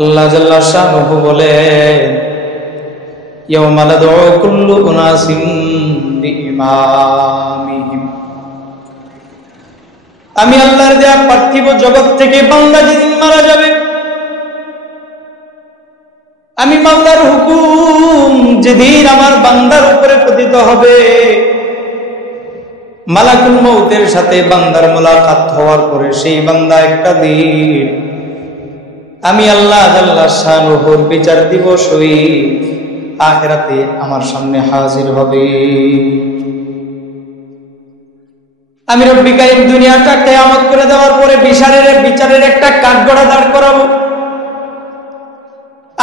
আল্লাহ জাল্লা শানুহু বলেন, ইয়াউমা নাদউ কুল্লু উনাসিন বিইমামিহিম। আমি আল্লাহর দেয়া পার্থিব জগৎ থেকে বান্দা যেদিন মারা যাবে, আমি মাওলার হুকুম যেদিন আমার বান্দার উপরে পতিত হবে, মালাকুল মউতের সাথে বান্দার মুলাকাত হওয়ার পরে সেই বান্দা একটা দিন আমি আল্লাহ জাল্লা শানুহুর বিচার দিবসই আখিরাতে আমার সামনে হাজির হবে। আমি রব্বি কারীম দুনিয়াটা কিয়ামত করে দেওয়ার পরে বিচারের একটা কাঠগড়া দাঁড় করাবো।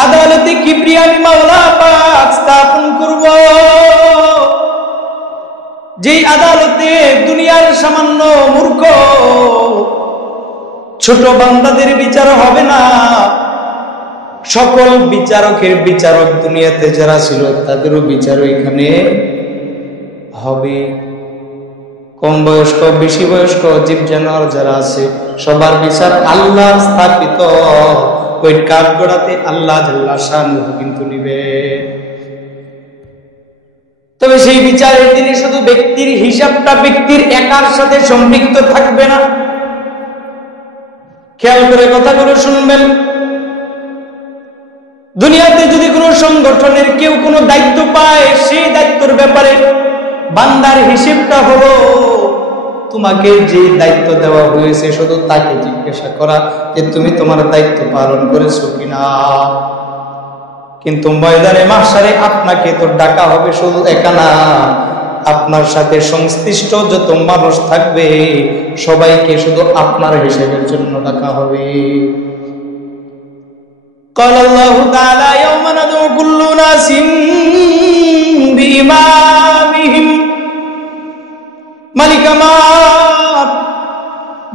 আদালতে কিবরিয়া আমি মাওলা পাক স্থাপন করব, যেই আদালতে দুনিয়ার সামান্য মূর্খ ছোট বান্দাদের বিচার হবে না, সকল বিচারকের বিচারক দুনিয়াতে যারা ছিল তাদেরও বিচার এখানে হবে। কম বয়স্ক, বেশি বয়স্ক, জীব জানোয়ার যারা আছে সবার বিচার আল্লাহ স্থাপিত ওই কাঠগড়াতে আল্লাহ জাল্লা শানুহু কিন্তু নিবে। তবে সেই বিচারের দিনে শুধু ব্যক্তির হিসাবটা ব্যক্তির একার সাথে সম্পৃক্ত থাকবে না। খেয়াল করে কথাগুলো শুনবেন। দুনিয়াতে যদি কোনো সংগঠনের কেউ কোনো দায়িত্ব পায়, সেই দায়িত্বের ব্যাপারে বান্দার হিসেবটা হলো তোমাকে যে দায়িত্ব দেওয়া হয়েছে শুধু তাকে জিজ্ঞাসা করা যে তুমি তোমার দায়িত্ব পালন করেছো কিনা। কিন্তু ময়দানে মাহশারে আপনাকে তো ডাকা হবে শুধু একা না, আপনার সাথে সংশ্লিষ্ট যত মানুষ থাকবে সবাইকে শুধু আপনার হিসেবের জন্য ডাকা হবে। قال الله تعالى يوم ندعو كل ناس بإمامهم। মালিক আমার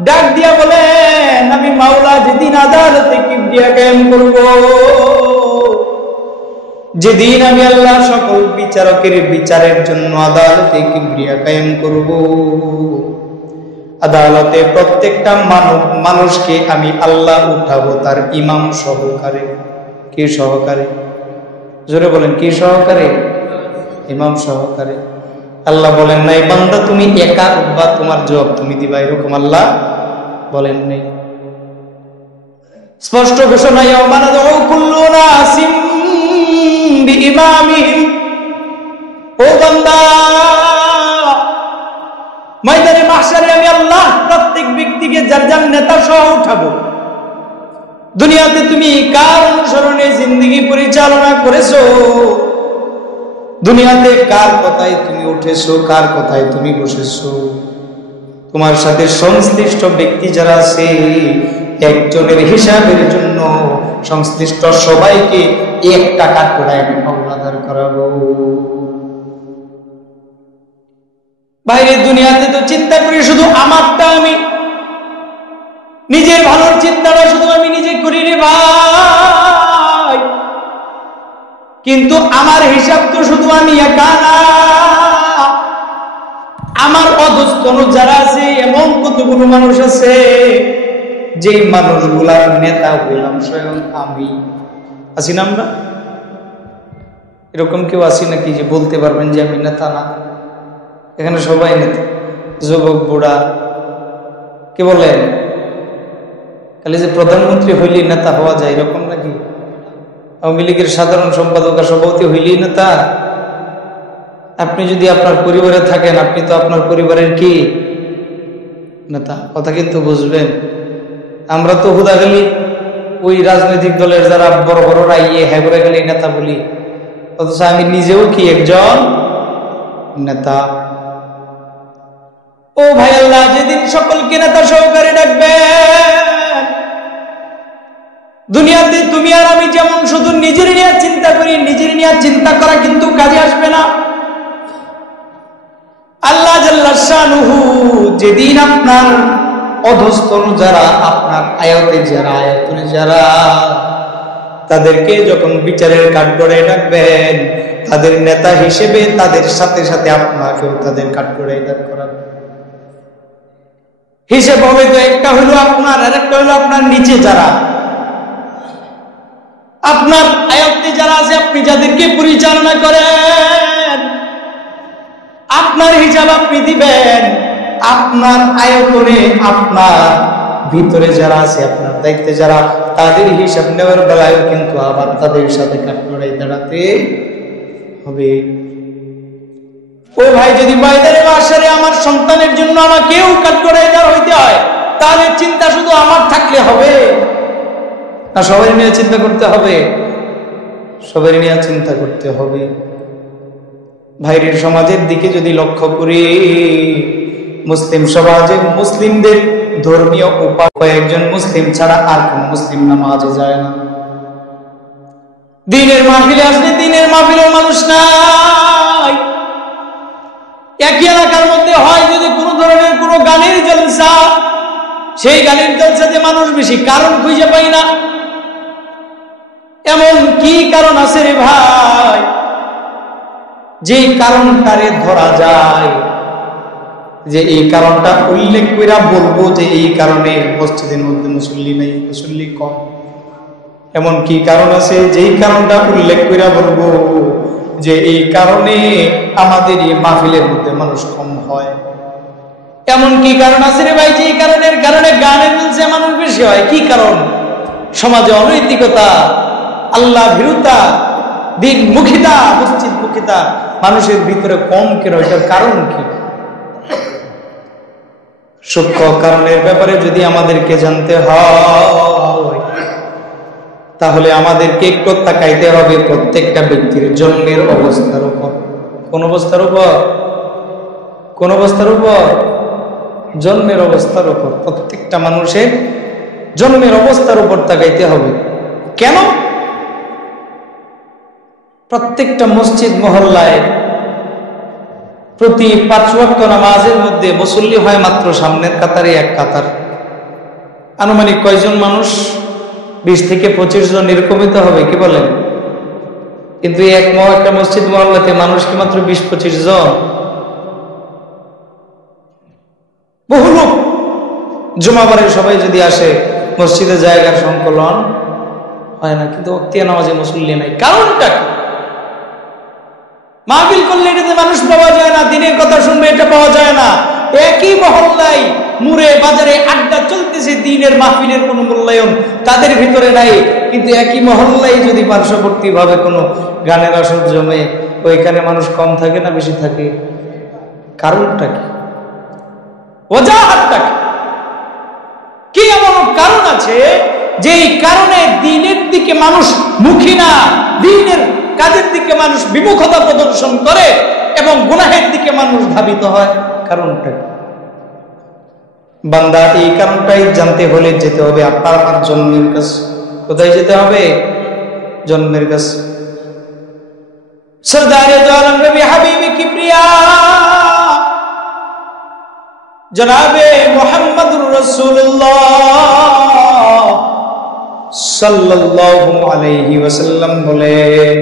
ডাক দিয়া বলেন, আমি মাওলা যেদিন আদালতে কিবরিয়া কায়েম করব, যেদিন আমি আল্লাহ সকল বিচারকের বিচারের জন্য আদালতে কিবরিয়া কায়েম করব, আদালতে প্রত্যেকটা মানুষকে আমি আল্লাহ উঠাবো তার ইমাম সহকারে। কি সহকারে? জোরে বলেন, কি সহকারে? ইমাম সহকারে। আল্লাহ বলেন নাই বান্দা তুমি একা উঠবা, তোমার জবাব তুমি দিবা, এরকম আল্লাহ বলেন নাই। স্পষ্ট ঘোষণা, ইয়াউমা নাদউ কুল্লু নাসিম বিইমামিহিম। ও বান্দা, ময়দানে মাহশারে আমি আল্লাহ প্রত্যেক ব্যক্তিকে যার যার নেতা সহ উঠাবো। দুনিয়াতে তুমি কার অনুসরণে জিন্দেগি পরিচালনা করেছো, দুনিয়াতে কার কথায় তুমি উঠেছো, কার কথায় তুমি বসেছো, তোমার সাথে সংশ্লিষ্ট ব্যক্তি যারা আছে একজনের হিসাবের জন্য সংশ্লিষ্ট সবাইকে একটা কাঠগড়ায় আমি মাওলাদার করাবো। বাইরে দুনিয়াতে তো চিন্তা করি শুধু আমারটা, আমি নিজের ভালোর চিন্তাটা শুধু আমি নিজে করি রে ভাই, কিন্তু আমার হিসাব তো শুধু আমি একা না, আমার অধস্তন যারা আছে এমন কতগুলো মানুষ আছে যে মানুষগুলার নেতা হইলাম স্বয়ং আমি। আছি না আমরা? এরকম কেউ আছি নাকি যে বলতে পারবেন যে আমি নেতা না? এখানে সবাই নেতা, যুবক বুড়া। কে বলেন খালি যে প্রধানমন্ত্রী হইলেই নেতা হওয়া যায় এরকম নাকি? আওয়ামী লীগের সাধারণ সম্পাদক আর সভাপতি হইলেই নেতা? আপনি যদি আপনার পরিবারে থাকেন, আপনি তো আপনার পরিবারের কি নেতা। কথা কিন্তু বুঝবেন। আমরা তো হুদা গেলি ওই রাজনৈতিক দলের যারা বড় বড় রাইয়ে হ্যাগরে গেলি নেতা বলি, অথচ আমি নিজেও কি একজন নেতা। ও ভাই, আল্লাহ যেদিন সকলকে নেতা সহকারে ডাকবেন, দুনিয়াতে তুমি আর আমি যেমন শুধু নিজের নিয়ে চিন্তা করি, নিজের নিয়ে চিন্তা করা কিন্তু কাজে আসবে না। আল্লাহ জাল্লা শানুহু যেদিন আপনার অধস্তন যারা, আপনার আয়াতে যারা, আয়াতুল যারা, তাদেরকে যখন বিচারের কাঠগড়ায় ডাকবেন, তাদের নেতা হিসেবে তাদের সাথে সাথে আপনাকেও তাদের কাঠগড়ায় দাঁড় করাবেন। হিসেব হবে তো একটা হলো আপনার, আর একটা হলো আপনার নিচে যারা। আছে আপনি যাদেরকে পরিচালনা করেন, আপনার হিসাব আপনি দিবেন। আপনার আয়তনে, আপনার ভিতরে যারা আছে, আপনার দায়িত্বে যারা, তাদের হিসাব নেওয়ার বেলায় কিন্তু আবার তাদের সাথে কাঠগড়াই দাঁড়াতে হবে। ও ভাই, যদি ময়দানে মাশারে আমার সন্তানের জন্য আমাকেও কাঠগড়াই দাঁড় হইতে হয়, তাহলে চিন্তা শুধু আমার থাকলে হবে না? সবাই নিয়ে চিন্তা করতে হবে, সবাই নিয়ে চিন্তা করতে হবে। ভাইরের সমাজের দিকে যদি লক্ষ্য করি, মুসলিম সমাজে মুসলিমদের ধর্মীয় উপায়, একজন মুসলিম ছাড়া আর কোন মুসলিম নামাজে যায় না। দিনের মাহফিলে আসলে দিনের মাহফিলের মানুষ নাই। একই এলাকার মধ্যে হয় যদি কোন ধরনের কোন গানের জলসা, সেই গানের জলসাতে মানুষ বেশি, কারণ খুঁজে পাই না। এমন কি কারণ আছে রে ভাই, যে কারণটারে ধরা যায়, যে এই কারণটা উল্লেখ করে বলবো যে এই কারণে মসজিদের মধ্যে মুসল্লি নেই, মুসল্লি কম? এমন কি কারণ আছে যেই কারণটা উল্লেখ করে বলবো যে এই কারণে আমাদের এই মাহফিলের মধ্যে মানুষ কম হয়? এমন কি কারণ আছে রে ভাই, যে কারণের কারণে গানের মধ্যে মানুষ বেশি হয়? কি কারণ? সমাজে অনৈতিকতা, আল্লাহ ভীরুতা, দিন মুখিতা, মসজিদ মুখিতা মানুষের ভিতরে কম কেন? এটার কারণ কি? সূক্ষ্ম কারণের ব্যাপারে যদি আমাদেরকে জানতে হয়, তাহলে আমাদেরকে একটু তাকাইতে হবে প্রত্যেকটা ব্যক্তির জন্মের অবস্থার উপর। কোন অবস্থার উপর? কোন অবস্থার উপর? জন্মের অবস্থার উপর। প্রত্যেকটা মানুষের জন্মের অবস্থার উপর তাকাইতে হবে। কেন? প্রত্যেকটা মসজিদ মহল্লায় প্রতি 5 ওয়াক্ত নামাজের মধ্যে মুসল্লি হয় মাত্র সামনের কাতারে 1 কাতার। আনুমানিক কয়জন মানুষ? 20 থেকে 25 জন এরকমই তো হবে, কি বলেন? কিন্তু একটা মসজিদ মহল্লাতে মানুষ কি মাত্র 20-25 জন? বহু লোক। জুমাবারে সবাই যদি আসে, মসজিদে জায়গার সংকলন হয় না, কিন্তু ওয়াক্তিয়া নামাজে মুসল্লি নাই। কারণটা কি? মাহফিল করলে এটাতে মানুষ পাওয়া যায় না, দিনের কথা শুনবে এটা পাওয়া যায় না। একই মহল্লায় মুড়ে বাজারে আড্ডা চলতেছে, দিনের মাহফিলের কোনো মূল্যায়ন তাদের ভিতরে নাই। কিন্তু একই মহল্লায় যদি পার্শ্ববর্তী ভাবে কোনো গানের আসর জমে, ওইখানে মানুষ কম থাকে না বেশি থাকে? কারণটা কি? ওজাহাতটা কি? এমন কারণ আছে যেই কারণে দিনের দিকে মানুষ মুখী না, দিনের কাজের দিকে মানুষ বিমুখতা প্রদর্শন করে এবং গুনাহের দিকে মানুষ ধাবিত হয়? কারণটা কি? বান্দা, এই কারণটাই জানতে হলে যেতে হবে আপনার আমার জন্মের কাছে। কোথায় যেতে হবে? জন্মের কাছে। সরদারে দো আলম নবী হাবিবে কিবরিয়া জনাবে মুহাম্মদুর রাসূলুল্লাহ সাল্লাল্লাহু আলাইহি ওয়াসাল্লাম বলেন,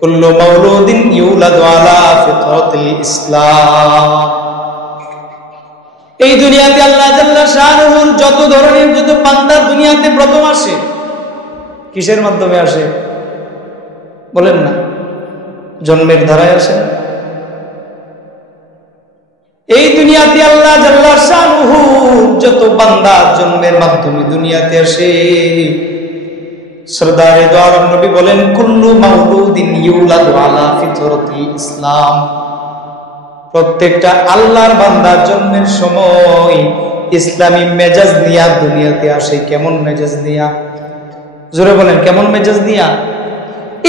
কুল্লু মাউলুদিন ইউলাদু আলা ফিতরাতিল ইসলাম। এই দুনিয়াতে আল্লাহ জাল্লা শানুহুর যত ধরনের যত বান্দা দুনিয়াতে প্রথম আসে, কিসের মাধ্যমে আসে বলেন না? জন্মের ধারায় আসে। এই দুনিয়াতে আল্লাহ জাল্লা শানুহু যত বান্দা জন্মের মাধ্যমে দুনিয়াতে আসে, সরদারে দো আলম নবী বলেন, কুল্লু মাউলুদিন ইউলাদু আলা ফিতরাতিল ইসলাম। প্রত্যেকটা আল্লাহর বান্দা জন্মের সময় ইসলামী মেজাজ নিয়া দুনিয়াতে আসে। কেমন মেজাজ নিয়া? জোরে বলেন, কেমন মেজাজ নিয়া?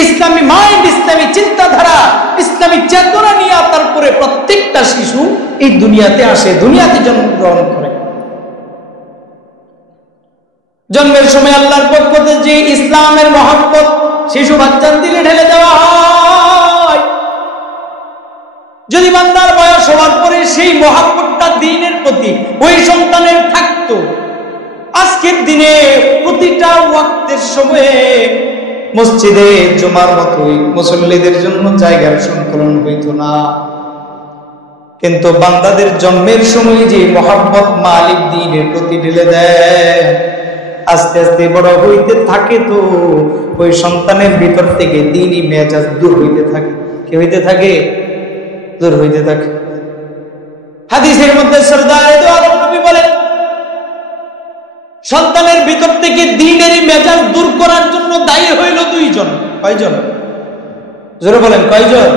ইসলামী মাইন্ড, ইসলামী চিন্তাধারা, ইসলামী চেতনা নিয়ে তারপরে প্রত্যেকটা শিশু এই দুনিয়াতে আসে, দুনিয়াতে জন্মগ্রহণ করে। জন্মের সময় আল্লাহর পক্ষ থেকে যে ইসলামের মহব্বত শিশু বাচ্চার দিলে ঢেলে দেওয়া হয়, যদি বান্দার বয়স হওয়ার পরে সেই মহব্বতটা দ্বীনের প্রতি ওই সন্তানের থাকতো, আজকের দিনে প্রতিটা ওয়াক্তের সময়ে মসজিদে জুমার মতোই মুসল্লিদের জন্য জায়গার সংকলন হইতো না। কিন্তু বান্দাদের জন্মের সময় যে মহব্বত মালিক দ্বীনের প্রতি ঢেলে দেয়, আস্তে আস্তে বড় হইতে থাকে তো ওই সন্তানের ভিতর থেকে দ্বীনি মেজাজ দূর হইতে থাকে। কি হইতে থাকে? দূর হইতে থাকে। হাদিসের মধ্যে সরদারে দো আলম নবী বলেন, সন্তানের ভিতর থেকে দ্বীনের মেজাজ দূর করার জন্য দায়ী হইল দুইজন। কয়জন? জোরে বলেন, কয়জন?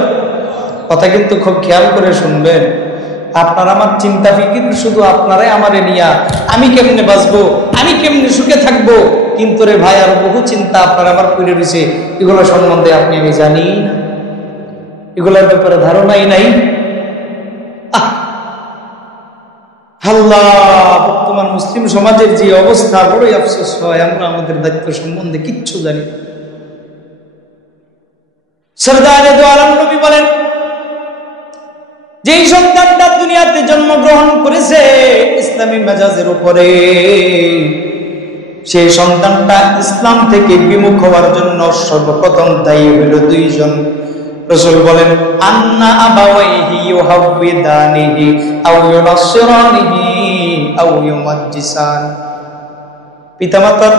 কথা কিন্তু খুব খেয়াল করে শুনবেন। আপনার আমার চিন্তা ফিকির শুধু আপনারাই আমারে নিয়া, আমি কেমনে বাঁচবো, আমি কেমনে সুখে থাকবো, কিন্তু রে ভাই আর বহু চিন্তা আপনার আমার পড়ে রয়েছে। এগুলো সম্বন্ধে আপনি আমি জানি না, এগুলোর ব্যাপারে ধারণাই নাই। আল্লাহ, বর্তমান মুসলিম সমাজের যে অবস্থা, বড়ই আফসোস হয়, আমরা আমাদের দায়িত্ব সম্বন্ধে কিচ্ছু জানি না। সরদারে দো আলম নবী বলেন, যেই সন্তানটা দুনিয়াতে জন্মগ্রহণ করেছে ইসলামী মেজাজের উপরে, সেই সন্তানটা ইসলাম থেকে বিমুখ হওয়ার জন্য সর্বপ্রথম দায়ী হইল দুইজন। রাসূল বলেন, আন্না আবাওয়াইহি ইউহাব্বিদানিহি আও ইউনাসসিরানিহি আও ইউমাজ্জিসান। পিতামাতার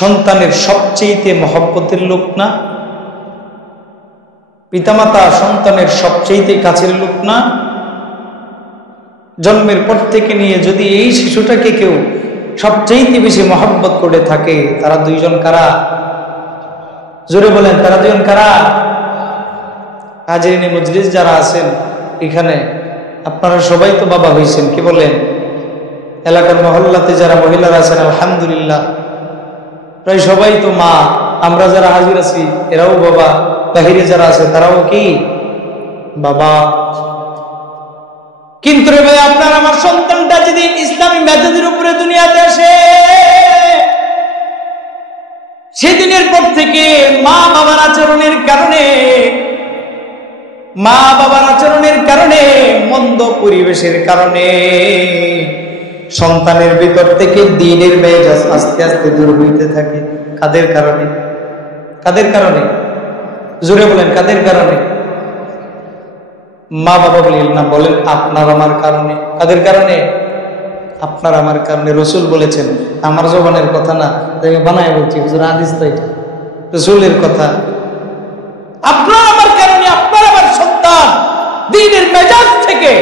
সন্তানের সবচেয়ে মহব্বতের লোক না? পিতামাতা সন্তানের সবচেয়ে কাছের লোক না? জন্মের পর থেকে নিয়ে যদি এই শিশুটাকে কেউ সবচেয়ে বেশি মহব্বত করে থাকে, তারা দুইজন কারা? জোরে বলেন, তারা দুইজন কারা? হাজিরিনে মজলিস যারা আছেন এখানে, আপনারা সবাই তো বাবা হয়েছেন। কি বলেন? এলাকার মহল্লাতে যারা মহিলারা আছেন আলহামদুলিল্লাহ প্রায় সবাই তো মা। আমরা যারা হাজির আছি এরাও বাবা, বাহিরে যারা আছে তারাও কি বাবা। কিন্তু রে ভাই, আপনার আমার সন্তানটা যদি ইসলামী মেজাজের উপরে দুনিয়াতে আসে, সেদিনের পর থেকে মা বাবার আচরণের কারণে, মন্দ পরিবেশের কারণে সন্তানের ভিতর থেকে দ্বীনের মেজাজ আস্তে আস্তে দূর হইতে থাকে। কাদের কারণে? কাদের কারণে? জোরে বলেন, কাদের কারণে? মা বাবা বলেন না, বলেন আপনার আমার কারণে। কাদের কারণে? আপনার আমার কারণে। রাসূল বলেছেন, আমার জবানের কথা না, আমি বানায় বলছি, হুজুর হাদিস তো এটা রাসূলের কথা। আপনার আমার কারণে আপনার আমার সন্তান দ্বীনের মেজাজ থেকে,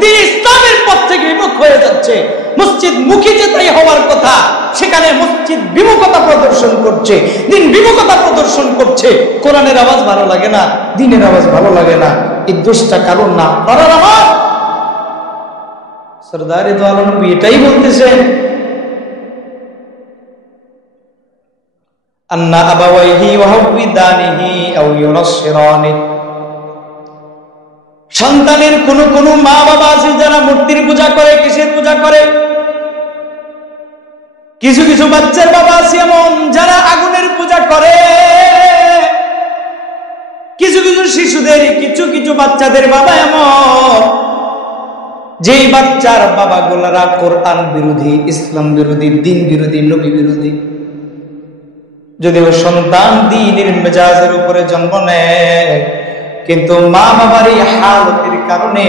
দ্বীন ইসলামের পথ থেকে বিমুখ হয়ে যাচ্ছে। মসজিদ মুখী যেটাই হওয়ার কথা, সেখানে মসজিদ বিমুখতা প্রদর্শন করছে, দ্বীন বিমুখতা প্রদর্শন করছে। কোরআনের আওয়াজ ভালো লাগে না, দ্বীনের আওয়াজ ভালো লাগে না। এই দোষটা কারণ না, আপনার আমার। সরদারে দো আলম নবী এটাই বলতেছেন, আন্না আবাওয়াইহি ইউহাব্বিদানিহি আও ইউনাসসিরানিহি। সন্তানের কোন মা বাবা আছে যারা মূর্তির পূজা করে। কিসের পূজা করে? কিছু কিছু বাচ্চার বাবা আছে এমন যারা আগুনের পূজা করে। কিছু কিছু শিশুদের, কিছু বাচ্চাদের বাবা এমন, যেই বাচ্চার বাবা গুলারা কোরআন বিরোধী, ইসলাম বিরোধী, দ্বীন বিরোধী, নবী বিরোধী। যদিও সন্তান দ্বীনের মেজাজের উপরে জন্ম নেয়, কিন্তু মা বাবার এই হালতের কারণে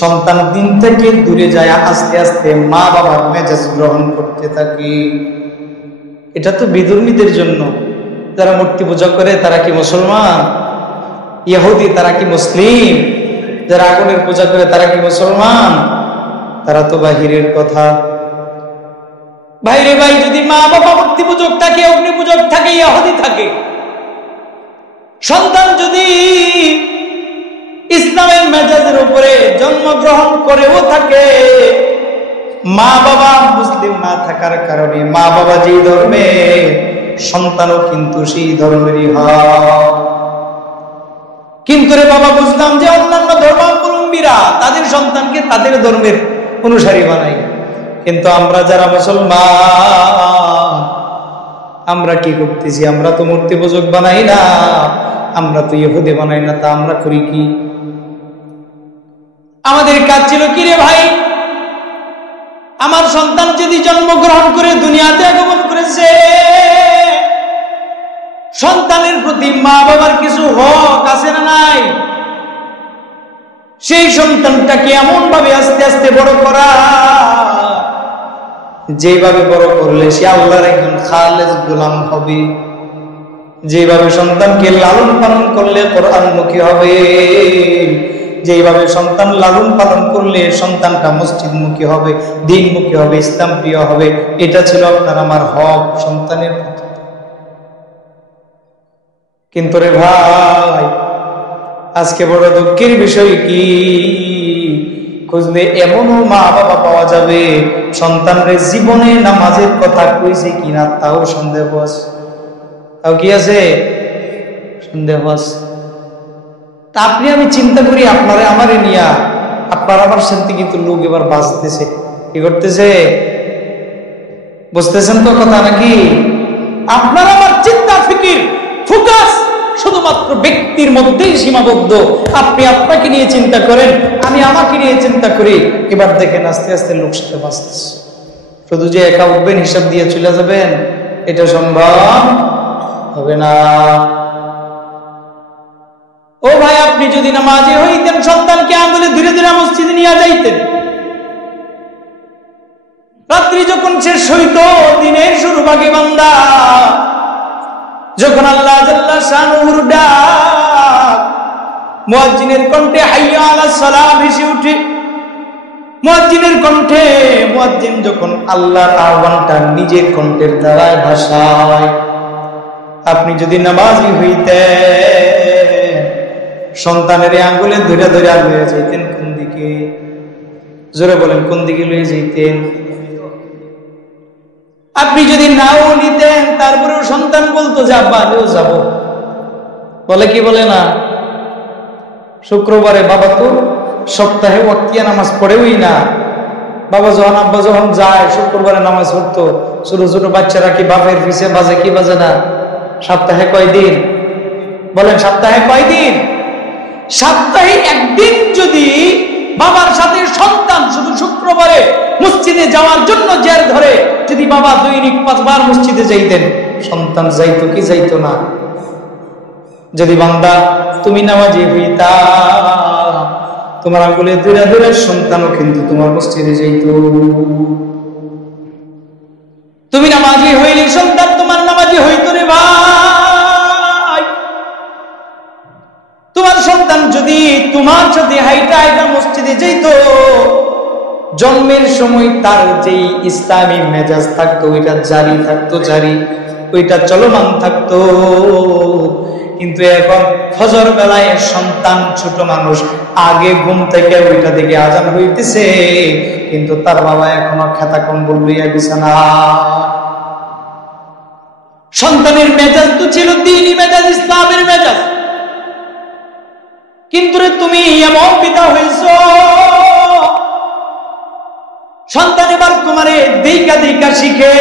সন্তান দিন থেকে দূরে যায়, আস্তে আস্তে মা বাবার মেজাজ গ্রহণ করতে থাকে। এটা তো বিধর্মীদের জন্য। যারা মূর্তি পূজা করে তারা কি মুসলমান? ইহুদি তারা কি মুসলিম? যারা আগুনের পূজা করে তারা কি মুসলমান? তারা তো বাহিরের কথা। বাইরে ভাই, যদি মা বাবা মূর্তি পূজক থাকে, অগ্নি পূজক থাকে, ইহুদি থাকে, সন্তান যদি ইসলামের মেজাজের উপরে জন্মগ্রহণ করেও থাকে, মা বাবা মুসলিম না থাকার কারণে মা বাবা যেই ধর্মে, সন্তানও কিন্তু সেই ধর্মেরই হয়। কিন্তু রে বাবা, বুঝলাম যে অন্যান্য ধর্মাবলম্বীরা তাদের সন্তানকে তাদের ধর্মের অনুসারী বানায়, কিন্তু আমরা যারা মুসলমান, আমরা কি করতেছি? আমরা তো মূর্তি পূজক বানাই না, আমরা তো ইহুদি বানাই না, তা আমরা করি কি? আমাদের কাজ ছিল কি রে ভাই? আমার সন্তান যদি জন্মগ্রহণ করে দুনিয়াতে আগমন করেছে, সন্তানের প্রতি মা বাবার কিছু হক আছে না নাই? সেই সন্তানটাকে এমন ভাবে আস্তে আস্তে বড় করা যেভাবে বড় করলে সে আল্লাহর একজন খালেস গোলাম হবে, যেভাবে সন্তানকে লালন পালন করলে কোরআনমুখী হবে, যেভাবে সন্তান লালন পালন করলে সন্তানটা মসজিদমুখী হবে, দ্বীনমুখী হবে, ইসলাম প্রিয় হবে। এটা ছিল আপনার আমার হক সন্তানের প্রতি। কিন্তু রে ভাই, আজকে বড় দুঃখের বিষয় কি, খুঁজলে এমনও মা বাবা পাওয়া যাবে সন্তানের জীবনে নামাজের কথা কইছে কিনা তাও সন্দেহ আছে। তাও কি আছে? সন্দেহ আছে। তা আপনি আমি চিন্তা করি আপনারে আমারে নিয়া, আপনার আমার সাথে কিন্তু লোক এবার বাঁচতেছে, কি করতেছে? বুঝতেছেন তো কথা নাকি? আপনার আমার চিন্তা ফিকির ফোকাস শুধুমাত্র ব্যক্তির মধ্যেই সীমাবদ্ধ। আপনি আপনাকে নিয়ে চিন্তা করেন, আমি আমাকে নিয়ে চিন্তা করি। এবার দেখেন আস্তে আস্তে লোক সাথে বাঁচতেছে। শুধু যে একা উঠবেন হিসাব দিয়ে চলে যাবেন, এটা সম্ভব হবে না। ও ভাই, আপনি যদি নামাজি হইতেন সন্তানকে আঙ্গুলে ধীরে ধীরে মসজিদে নিয়ে যাইতেন। রাত্রি যখন শেষ হইত, দিনের শুরু ভাগে বান্দা যখন আল্লাহ জাল্লা শানুহুর ডাক মুয়াজ্জিনের কণ্ঠে হাইয়া আলাস সালাহ ভেসে উঠে, মুয়াজ্জিনের কণ্ঠে মুয়াজ্জিন যখন আল্লাহর আহ্বানটা নিজের কণ্ঠের দ্বারায় ভাষায়, আপনি যদি নামাজি হইতেন সন্তানের আঙ্গুলে ধরে ধরে লইয়া যাইতেন কোন দিকে? জোরে বলেন, কোন দিকে লইয়া যাইতেন? আপনি যদি নাও নিতেন তারপরেও সন্তান বলতো যে আব্বা আমিও যাব। বলে কি বলে না? শুক্রবারে বাবা তো সপ্তাহে ওয়াক্তিয়া নামাজ পড়েওই না। বাবা যখন আব্বা যখন যায় শুক্রবারে নামাজ পড়তো, ছোট ছোট বাচ্চারা কি বাপের পিছে বাজে কি বাজে না? সপ্তাহে কয়দিন? বলেন সপ্তাহে কয়দিন? সপ্তাহে একদিন যদি বাবার সাথে সন্তান শুধু শুক্রবারে মসজিদে যাওয়ার জন্য জের ধরে, যদি বাবা দৈনিক 5 বার মসজিদে যাইতেন, সন্তান যাইতো কি যাইতো না? যদি বান্দা তুমি নামাজি হইতা, তোমার আঙ্গুলে ধীরে ধীরে সন্তানও কিন্তু তোমার মসজিদে যাইতো। তুমি নামাজি হইলে সন্তান তোমার নামাজি হইতো রে ভাই। তোমার সন্তান যদি তোমার সাথে হাইটা হাইটা মসজিদে যাইতো, জন্মের সময় তার যেই ইসলামী মেজাজ থাকতো ওইটা জারি থাকতো, জারি ওইটা চলমান থাকতো। কিন্তু এখন ফজর বেলায় সন্তান ছোট মানুষ আগে ঘুম থেকে ওইটা দেখে আজান হইতেছে, কিন্তু তার বাবা এখনো খেতা কম্বল লইয়া বিছানা। সন্তানের মেজাজ তো ছিল দ্বীনি মেজাজ, ইসলামের মেজাজ, কিন্তু তুমি এমন পিতা হইছ সন্তান এবার তোমারে দেখা দেখা শিখে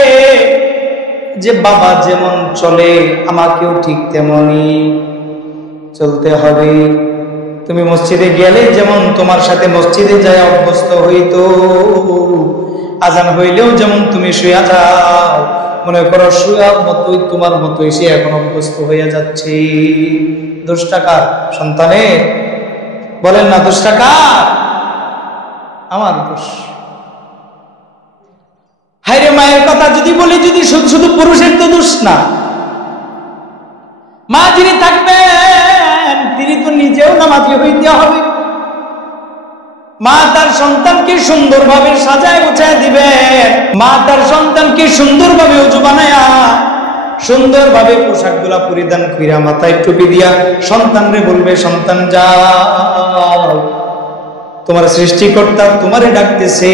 যে বাবা যেমন চলে আমাকেও ঠিক তেমনই চলতে হবে। তুমি মসজিদে গেলে যেমন তোমার সাথে মসজিদে যায় অভ্যস্ত হইতো, আজান হইলেও যেমন তুমি শুয়া যাও, মনে করো শুয়ার মতোই তোমার মতোই সে এখন অভ্যস্ত হইয়া যাচ্ছে। 10 টাকা সন্তানের, বলেন না 10 টাকা আমার দোষ। হায়রে মায়ের কথা যদি বলি, যদি শুধু শুধু পুরুষের তো দোষ না, মা যিনি থাকবেন তিনি তো নিজেও নামাজি হইতে হবে। মা তার সন্তানকে সুন্দরভাবে সাজায় গুছায় দিবেন, মা তার সন্তানকে সুন্দরভাবে ওযু বানায়া সুন্দরভাবে পোশাকগুলা পরিধান কইরা মাথায় টুপি দিয়া সন্তানরে বলবে, সন্তান যাও, তোমার সৃষ্টিকর্তা তোমারে ডাকতেছে,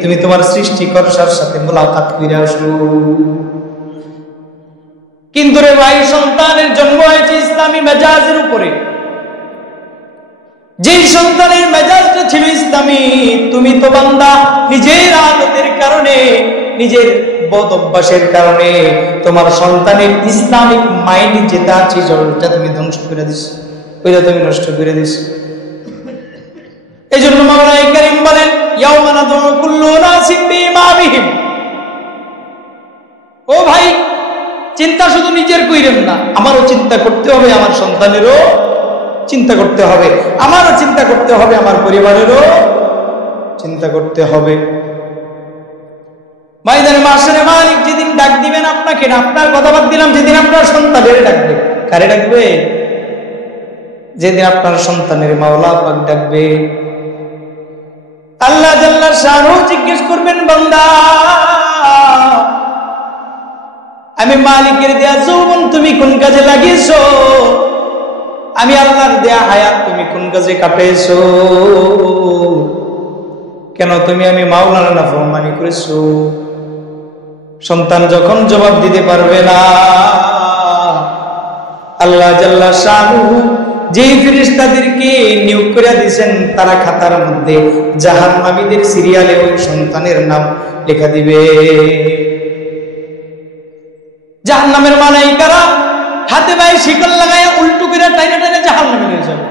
তুমি তোমার সৃষ্টিকর্তার সাথে মুলাকাত কইরা আসো। কিন্তু রে ভাই, সন্তানের জন্ম হয়েছে ইসলামী মেজাজের উপরে। যেই সন্তানের মেজাজটা ছিল ইসলামী, তুমি তো বান্দা নিজের আদতের কারণে, নিজের বদ অভ্যাসের কারণে তোমার সন্তানের ইসলামিক মাইন্ড যেটা আছে ওটা তুমি ধ্বংস করে দিস, ওইটা তুমি নষ্ট করে দিস। এই জন্য মাওলানা কারীম বলেন, ইয়াউমা নাদউ কুল্লু নাসিম বিইমামিহিম। ও ভাই, চিন্তা শুধু নিজের কইরেন না, আমারও চিন্তা করতে হবে, আমার সন্তানেরও চিন্তা করতে হবে, আমারও চিন্তা করতে হবে, আমার পরিবারেরও চিন্তা করতে হবে। ময়দানে মাশারে মালিক যেদিন ডাক দিবেন আপনাকে, না আপনার কথা বাদ দিলাম, যেদিন আপনার সন্তানের ডাকবে, কারে ডাকবে? যেদিন আপনার সন্তানের মাওলা পাক ডাকবে, আল্লাহ জাল্লা শানহু জিজ্ঞেস করবেন, বান্দা আমি মালিকের দেয়া যৌবন তুমি কোন কাজে লাগিয়েছো? আমি আল্লাহর দেয়া হায়াত তুমি কোন কাজে কাটাইছো? কেন তুমি আমি মাওলার নাফরমানি করেছো? সন্তান যখন জবাব দিতে পারবে না, আল্লাহ জাল্লা শানহু যেই ফেরেশতাদেরকে নিয়োগ করে দিয়েছেন, তারা খাতার মধ্যে জাহান্নামীদের সিরিয়ালে ওই সন্তানের নাম লেখা দিবে। জাহান্নামের মালায়েকারা হাতে পায়ে শিকল লাগায় উল্টো করে টাইনা টাইনা জাহান্নামে নিয়ে যাবে।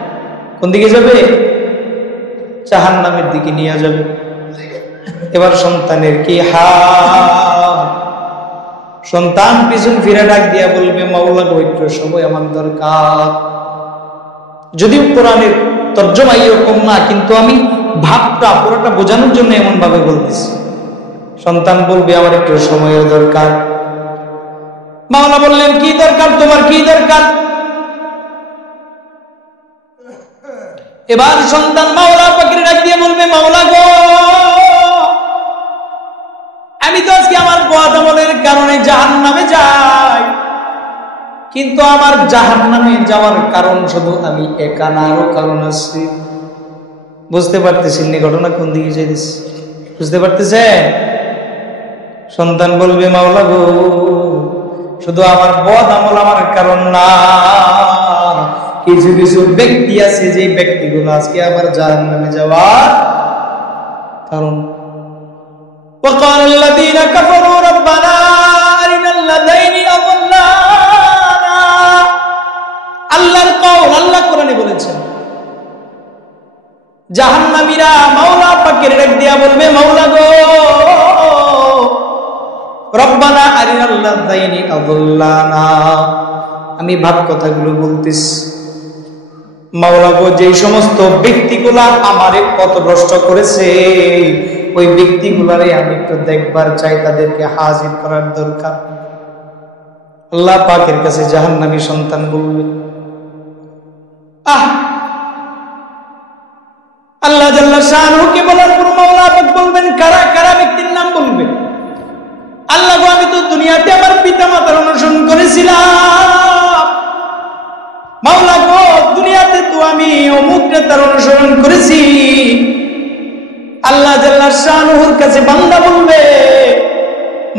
কোন দিকে যাবে? জাহান্নামের দিকে নিয়ে যাবে। এবার সন্তানের কি হাল? সন্তান পিছন ফিরে ডাক দিয়া বলবে, মাওলা গো একটু সময় আমার দরকার। যদিও কোরআনের তর্জমা এরকম না, কিন্তু আমি ভাবটা পুরোটা বোঝানোর জন্য এমন ভাবে বলতেছি। সন্তান বলবে, আমার একটু সময়ের দরকার। মাওলা বললেন, কি দরকার তোমার, কি দরকার? এবার সন্তান মাওলা পাকের ডাক দিয়ে বলবে, মাওলা গো আমি তো আজকে আমার বদ আমলের কারণে জাহান্নামে যাই, কিন্তু আমার জাহান্নামে যাওয়ার কারণ শুধু আমি একা না, আরো কারণ আছে। বুঝতে পারতেছেন নি ঘটনা কোন দিকে যাইতেছে? বুঝতে পারতেছে? সন্তান বলবে, মাওলা গো শুধু আমার বদ আমল আমার কারণ না, কিছু কিছু ব্যক্তি আছে যে ব্যক্তিগুলো আজকে আমার জাহান্নামে যাওয়ার কারণ। وقال الذين كفروا ربنا أرنا الذين أضلانا। আল্লাহর কওল, আল্লাহ কোরআনে বলেছেন, জাহান্নামীরা মাওলা পাকের ডাক দিয়া বলবে, মাওলা গো রব্বানা আরিনাল্লাযাইনি আযাল্লানা। আমি ভাব কথাগুলো বলতেছি, মাওলা গো যে সমস্ত ব্যক্তিগুলা আমারে পথভ্রষ্ট করেছে, ওই ব্যক্তিগুলারে আমি একটু দেখবার চাই, তাদেরকে হাজির করার দরকার। আল্লাহ পাকের কাছে জাহান্নামী সন্তান বলবে, আল্লাহ জাল্লা শানহুকে বলার পর মাওলা পাক বলবেন, কারা কারা ব্যক্তির নাম বলবে। আল্লাহ গো আমি তো দুনিয়াতে আমার পিতা মাতার অনুসরণ করেছিলাম, মাওলা গো দুনিয়াতে তো আমি অমুক নেতার অনুসরণ করেছি। আল্লাহ জাল্লা শানহুর কাছে বান্দা বলবে,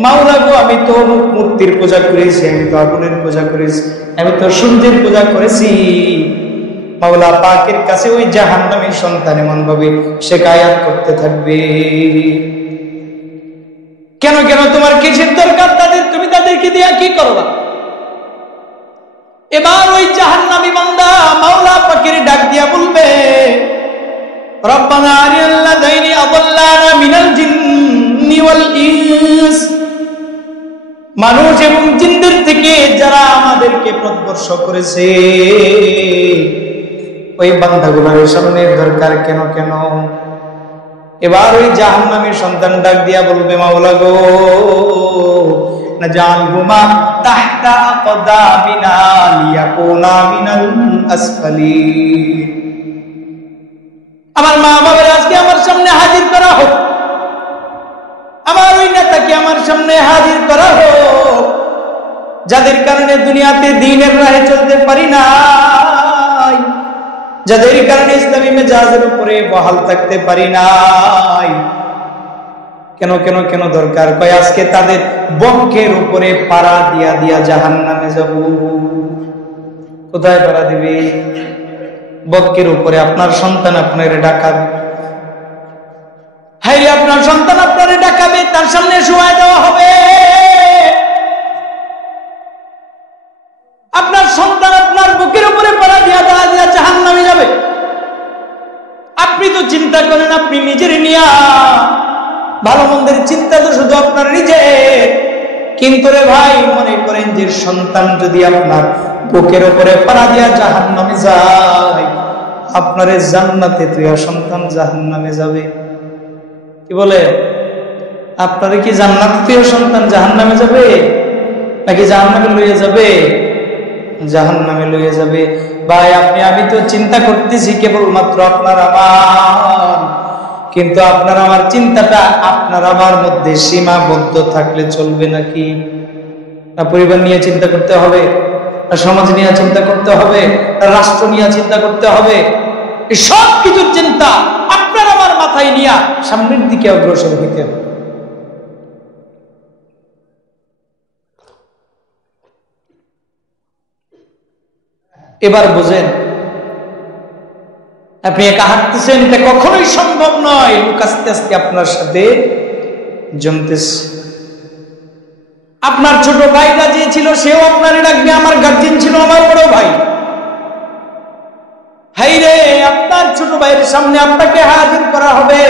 মাওলা গো আমি তো অমুক মূর্তির পূজা করেছি, আমি তো আগুনের পূজা করেছি, আমি তো সূর্যের পূজা করেছি। মাওলা পাকের কাছে ওই জাহান্নামী সন্তান এমন ভাবে শিকায়াত করতে থাকবে, কেন কেন তোমার কিসের দরকার তাদের, তুমি তাদেরকে দিয়া কি করবা? এবার ওই জাহান্নামী বান্দা মাওলা পাকের ডাক দিয়া বলবে, রব্বানা আরিনাল্লাযাইনি আযাল্লানা মিনাল জিন্নি ওয়াল ইনস। মানুষ এবং জিনদের থেকে যারা আমাদেরকে পথভ্রষ্ট করেছে, ওই বান্দাগুলোর সামনে দরকার কেন কেন? এবার ওই জাহান্নামী সন্তান ডাক দিয়া বলবে, মাওলা গো নাজআলহুমা তাহতা আকদামিনা লিয়াকুনা মিনাল আসফালিন। আমার মা বাবার আজকে আমার সামনে হাজির করা হোক, আমার ওই নেতাকে আমার সামনে হাজির করা হোক, যাদের কারণে দুনিয়াতে দ্বীনের রাহে চলতে পারি না, যাদের কারণে ইসলামী মেজাজের উপরে বহাল থাকতে পারি নাই। কেন কেন কেন দরকার? কয় আজকে তাদের বক্ষের উপরে পাড়া দিয়া দিয়া জাহান্নামে যাব। কোথায় পাড়া দিবে? বক্ষের উপরে। আপনার সন্তান আপনারে ডাকাবে, হাই আপনার সন্তান আপনারে ডাকাবে, তার সামনে শোয়া দেওয়া হবে। আপনার সন্তান আপনার বুকের উপরে পাড়া দিয়া দেওয়া দিয়া জাহান্নামে যাবে। আপনি তো চিন্তা করেন আপনি নিজের নিয়া, ভালো মন্দের চিন্তা তো শুধু আপনার নিজের, কিন্তু রে ভাই মনে করেন যে সন্তান যদি আপনার বুকের উপরে পাড়া দিয়া জাহান্নামে যায়, আপনারে জান্নাতে তুই সন্তান জাহান্নামে যাবে। কি বলে? আপনারা কি জান্নাতীয় সন্তান জাহান্নামে যাবে নাকি জাহান্নামে লইয়া যাবে? জাহান্নামে লইয়া যাবে। ভাই আপনি আমি তো চিন্তা করতেছি কেবলমাত্র আপনার আমার, কিন্তু আপনার আমার চিন্তাটা আপনার আমার মধ্যে সীমাবদ্ধ থাকলে চলবে নাকি? না পরিবার নিয়ে চিন্তা করতে হবে, না সমাজ নিয়ে চিন্তা করতে হবে, না রাষ্ট্র নিয়ে চিন্তা করতে হবে? এই সব কিছুর চিন্তা আপনার আমার মাথায় নিয়ে সামনের দিকে অগ্রসর হইতে হবে। এবার বুঝেন, আপনি একা হাঁটতেছেন, এটা কখনোই সম্ভব নয়। লোক আস্তে আস্তে আপনার সাথে জমতেছে। আপনার ছোট ভাইটা যে ছিল সেও আপনার ডাকবে, আমার গার্জিয়ান ছিল আমার বড় ভাই। হাই রে, আপনার ছোট ভাইয়ের সামনে আপনাকে হাজির করা হবে।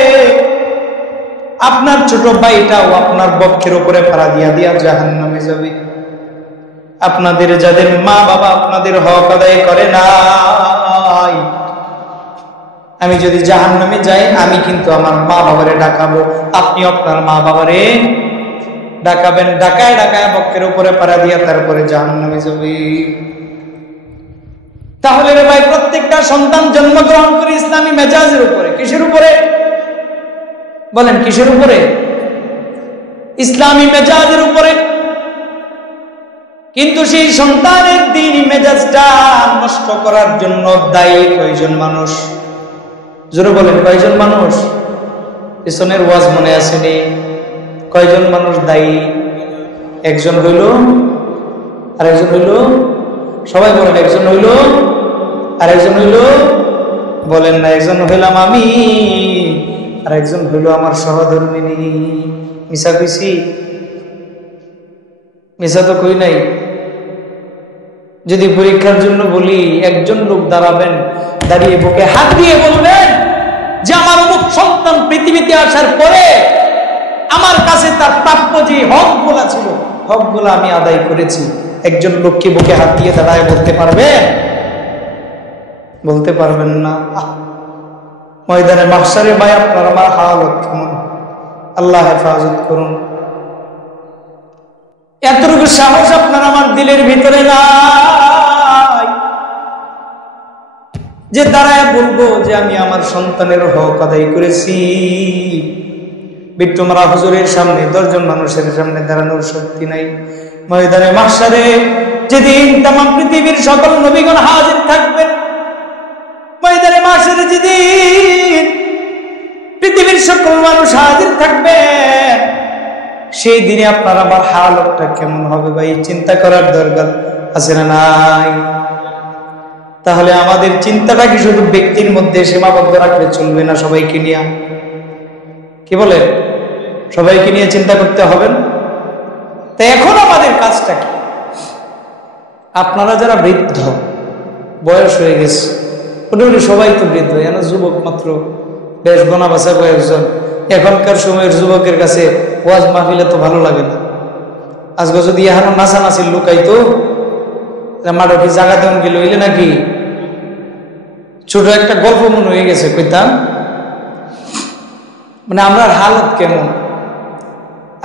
আপনার ছোট ভাইটাও আপনার বক্ষের উপরে পাড়া দিয়া দিয়া জাহান্নামে যাবে। আপনাদের যাদের মা বাবা আপনাদের হক আদায় করে নাই, আমি যদি জাহান্নামে যাই, আমি কিন্তু আমার মা বাবারে ডাকাবো, আপনি আপনার মা বাবারে ডাকাবেন। ডাকায় ডাকায় বক্ষের উপরে পাড়া দিয়া তারপরে জাহান্নামে যাবে। তাহলে রে ভাই, প্রত্যেকটা সন্তান জন্মগ্রহণ করে ইসলামী মেজাজের উপরে। কিসের উপরে বলেন? কিসের উপরে? ইসলামী মেজাজের উপরে। কিন্তু সেই সন্তানের দ্বীনি মেজাজটা নষ্ট করার জন্য দায়ী কয়জন মানুষ? জোরে বলেন, কয়জন মানুষ? পিছনের ওয়াজ মনে আসেনি? কয়জন মানুষ দায়ী? একজন হইল, আর একজন হইল, সবাই বলেন, একজন হইল আর একজন হইল, বলেন না, একজন হইলাম আমি আর একজন হইল আমার সহধর্মিনী। মিশা কইছি? মিশা তো কই নাই। যদি পরীক্ষার জন্য বলি, একজন লোক দাঁড়াবেন, দাঁড়িয়ে বুকে হাত দিয়ে বলবেন যে আমার অমুক সন্তান পৃথিবীতে আসার পরে আমার কাছে তার প্রাপ্য যে হকগুলা ছিল, হকগুলা আমি আদায় করেছি। একজন লোককে বুকে হাত দিয়ে দাঁড়ায় বলতে পারবে? বলতে পারবেন না। ময়দানে মাহশারে ভাই আপনার আমার হালত কেমন? আল্লাহ হেফাজত করুন। এতটুকু সাহস আপনার আমার দিলের ভিতরে নাই যে দাঁড়ায় বলবো যে আমি আমার সন্তানের হক আদায় করেছি। বিট্টুমারা হুজুরের সামনে 10 জন মানুষের সামনে দাঁড়ানোর শক্তি নাই। ময়দানে মাহশারে যেদিন তামাম পৃথিবীর সকল নবীগণ হাজির থাকবেন, ময়দানে মাহশারে যেদিন পৃথিবীর সকল মানুষ হাজির থাকবেন, সেই দিনে আপনার আমার হালতটা কেমন হবে ভাই? চিন্তা করার দরকার আছে না নাই? তাহলে আমাদের চিন্তাটা কি শুধু ব্যক্তির মধ্যে সীমাবদ্ধ রাখলে চলবে না? সবাইকে নিয়ে, কি বলে, সবাইকে নিয়ে চিন্তা করতে হবে না? তাই এখন আমাদের কাজটা কি? আপনারা যারা বৃদ্ধ, বয়স হয়ে গেছে, মোটামুটি সবাই তো বৃদ্ধ, এন যুবক মাত্র বেশ গোনা বাসা কয়েকজন। এখনকার সময়ের যুবকের কাছে ওয়াজ মাহফিলে তো ভালো লাগে না। আজকে যদি এখন নাচানাচির লুকাইতো, মাঠে জায়গা তেমন গেলে হইলে নাকি ছোট একটা গল্প মনে হয়ে গেছে কইতাম। মানে আমরা হালত কেমন?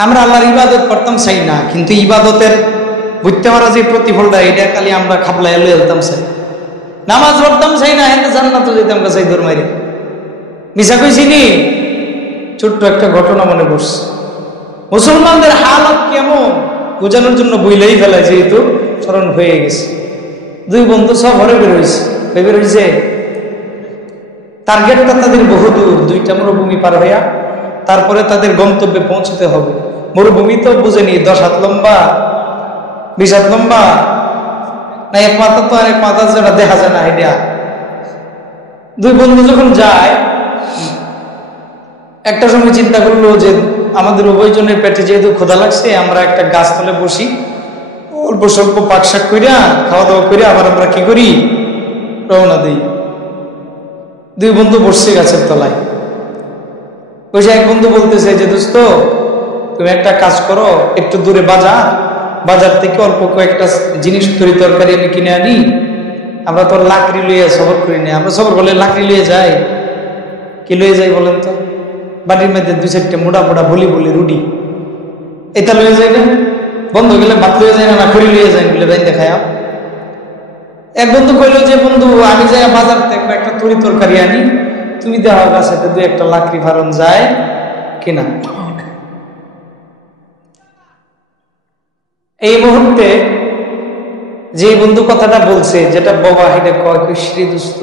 আমরা আল্লাহর ইবাদত করতাম চাই না, কিন্তু ইবাদতের বুঝতে পারা যে প্রতিফলটা, এটা খালি আমরা খাবলা এলো যেতাম চাই। নামাজ পড়তাম চাই না, হেন জান্নাত যেতাম চাই দৌড় মারি। মিশা কইছি নি? ছোট্ট একটা ঘটনা মনে পড়ছে। মুসলমানদের হালত কেমন বোঝানোর জন্য বইলেই ফেলায়, যেহেতু স্মরণ হয়ে গেছে। 2 বন্ধু সব ঘরে বেরোইছে, বেরোইছে টার্গেটটা তাদের বহুদূর, 2টা মরুভূমি পার হইয়া তারপরে তাদের গন্তব্যে পৌঁছতে হবে। মরুভূমি তো বুঝেনি 10 হাত লম্বা, 20 হাত লম্বা না, এক মাথা তো আর এক মাথা যেটা দেখা যায় না। এটা 2 বন্ধু যখন যায়, একটা সময় চিন্তা করলো যে আমাদের উভয়জনের পেটে যেহেতু ক্ষুধা লাগছে, আমরা একটা গাছ তলে বসি, অল্প স্বল্প পাক শাক করিয়া খাওয়া দাওয়া করিয়া আবার আমরা কি করি, রওনা দিই। 2 বন্ধু বসছে গাছের তলায়। বসে এক বন্ধু বলতেছে যে দোস্ত, তুমি একটা কাজ করো, একটু দূরে বাজার থেকে অল্প কয়েকটা জিনিস তরি তরকারি আমি কিনে আনি। আমরা তো লাকড়ি লইয়া সফর করি না, আমরা সফর করলে লাকড়ি লইয়ে যাই। কি লইয়ে যাই বলেন তো? বাড়ির মধ্যে 2-4টা মোটা মোটা বলি বলি রুটি এটা লয়ে যায় না, বন্ধু গেলে ভাত লয়ে যায় না, খড়ি লয়ে যায় বলে বাইন্দে খায়া। এক বন্ধু কইলো যে বন্ধু আমি যাই বাজার থেকে একটা তরি তরকারি আনি, তুমি দেওয়ার কাছে 2-1টা লাকড়ি ফারণ যায় কিনা। এই মুহূর্তে যে বন্ধু কথাটা বলছে, যেটা বাবা হেঁটে কয় শ্রী দোস্ত